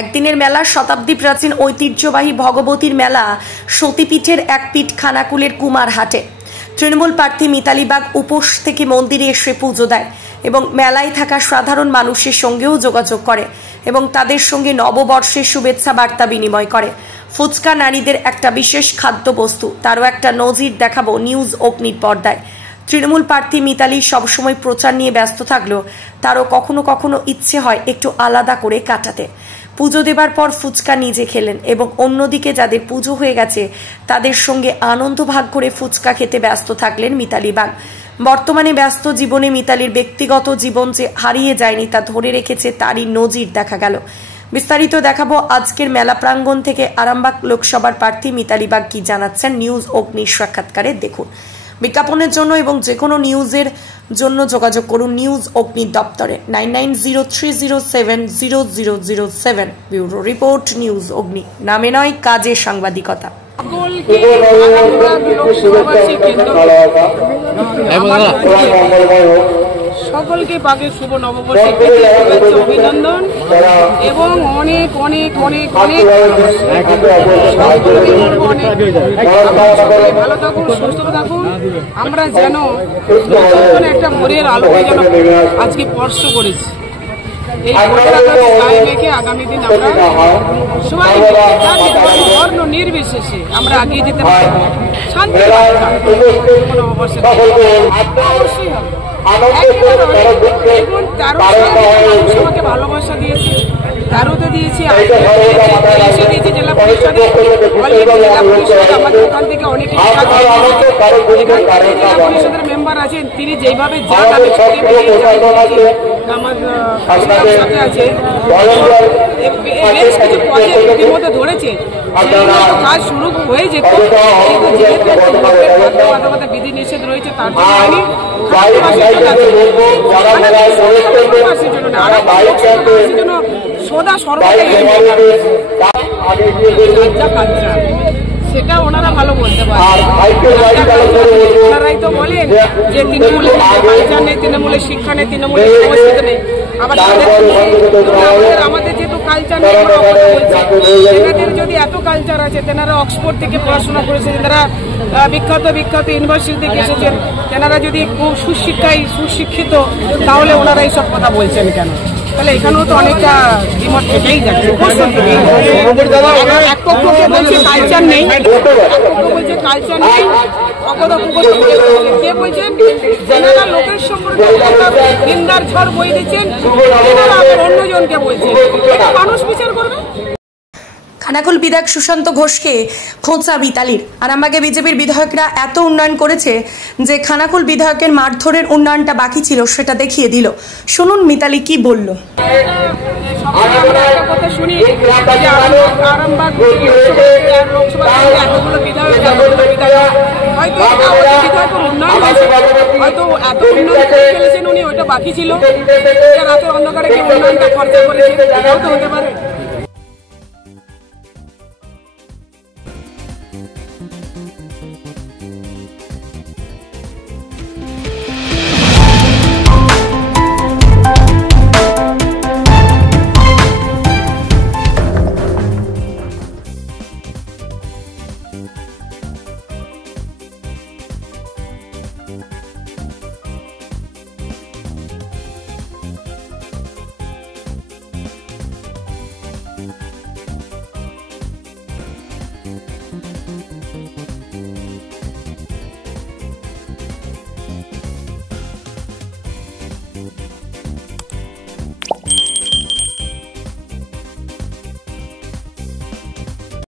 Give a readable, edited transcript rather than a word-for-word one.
একদিনের মেলা শতাব্দী প্রাচীন ঐতিহ্যবাহী ভগবতীর মেলা সতীপীঠের এক পীঠ খানাকুলের কুমারহাটে। তৃণমূল প্রার্থী মিতালি বাগ উপোস থেকে মন্দিরে এসে পুজো দেয় এবং মেলায় থাকা সাধারণ মানুষের সঙ্গেও যোগাযোগ করে এবং তাদের সঙ্গে নববর্ষের শুভেচ্ছা বার্তা বিনিময় করে। ফুচকা নারীদের একটা বিশেষ খাদ্যবস্তু, তারও একটা নজির দেখাবো নিউজ অগ্নির পর্দায়। তৃণমূল প্রার্থী মিতালি সবসময় প্রচার নিয়ে ব্যস্ত থাকলেও তারও কখনো কখনো ইচ্ছে হয় একটু আলাদা করে কাটাতে। পুজো দেবার পর ফুচকা নিজে খেলেন এবং অন্যদিকে যাদের পুজো হয়ে গেছে তাদের সঙ্গে আনন্দ ভাগ করে ফুচকা খেতে ব্যস্ত থাকলেন মিতালি বাগ। বর্তমানে ব্যস্ত জীবনে মিতালির ব্যক্তিগত জীবন যে হারিয়ে যায়নি তা ধরে রেখেছে তারই নজির দেখা গেল। বিস্তারিত দেখাবো আজকের মেলা প্রাঙ্গণ থেকে। আরামবাগ লোকসভার প্রার্থী মিতালি বাগ কি জানাচ্ছেন নিউজ অগ্নির সাক্ষাৎকারে দেখুন। বিজ্ঞাপনের জন্য এবং যে কোনো নিউজের জন্য যোগাযোগ করুন নিউজ অগ্নির দপ্তরে 9903070007। ব্যুরো রিপোর্ট নিউজ অগ্নি। নামে নয় কাজে সাংবাদিকতা। সকলকে পাকে শুভ নববর্ষের অভিনন্দন এবং অনেক অনেক অনেক অনেক ভালো থাকুন, সুস্থ থাকুন। আমরা যেন একটা ভোরের আলোকে যেন আজকে স্পর্শ করেছি। এই ভোরের আলোকে গায়ে মেখে আগামী দিন আমরা সবাই বর্ণ নির্বিশেষে আমরা এগিয়ে যেতে পারি। শান্তি নববর্ষের অবশ্যই হবে। আমাকে ভালোবাসা দিয়েছে, তারও দিয়েছি, দিয়েছি জেলা পরিষদে। জেলা পরিষদ আমাদের ওখান থেকে অনেক জেলা পরিষদের মেম্বার আছেন, তিনি যেভাবে আমার সাথে আছে বেশ কিছু পদে ইতিমধ্যে ধরেছে, কাজ শুরু হয়ে যেত, কিন্তু যেহেতু বিধি নিষেধ রয়েছে তার জন্য আমি সদা সর্বদাই সেটা ওনারা ভালো বলতে পারেন। ওনারাই তো বলেন যে তৃণমূলের কালচার নেই, তৃণমূলের শিক্ষা নেই, তৃণমূলের সংস্কৃতি নেই। আবার আমাদের যেহেতু কালচার নেই, তেনাদের যদি এত কালচার আছে, তেনারা অক্সফোর্ড থেকে পড়াশোনা করেছেন, তেনারা বিখ্যাত বিখ্যাত ইউনিভার্সিটি থেকে এসেছেন, তেনারা যদি খুব সুশিক্ষিত, তাহলে ওনারা এইসব কথা বলছেন কেন? তাহলে এখানেও তো অনেকটা দ্বিমত থেকেই যাচ্ছে। এক পক্ষ বলছে কালচার নেই, এক পক্ষ বলছে কালচার নেই, কে বলছেন যারা লোকের সম্পর্কে নিন্দার ঝড় বই দিচ্ছেন, তেনারা আবার অন্যজনকে বলছেন। এটা মানুষ বিচার করবে। খানাকুল বিধায়ক সুশান্ত ঘোষকে খোঁচা মিতালির। আরামবাগে বিজেপির বিধায়করা এত উন্নয়ন করেছে যে খানাকুল বিধায়কের মারধরের উন্নয়নটা বাকি ছিল সেটা দেখিয়ে দিল। শুনুন মিতালি কি বলল। হয়তো এত উন্নয়ন করে ফেলেছেন উনি, ওইটা বাকি ছিল, রাতের অন্ধকারে কি উন্নয়নটা খরচা করেছেন, এটাও তো হতে পারে।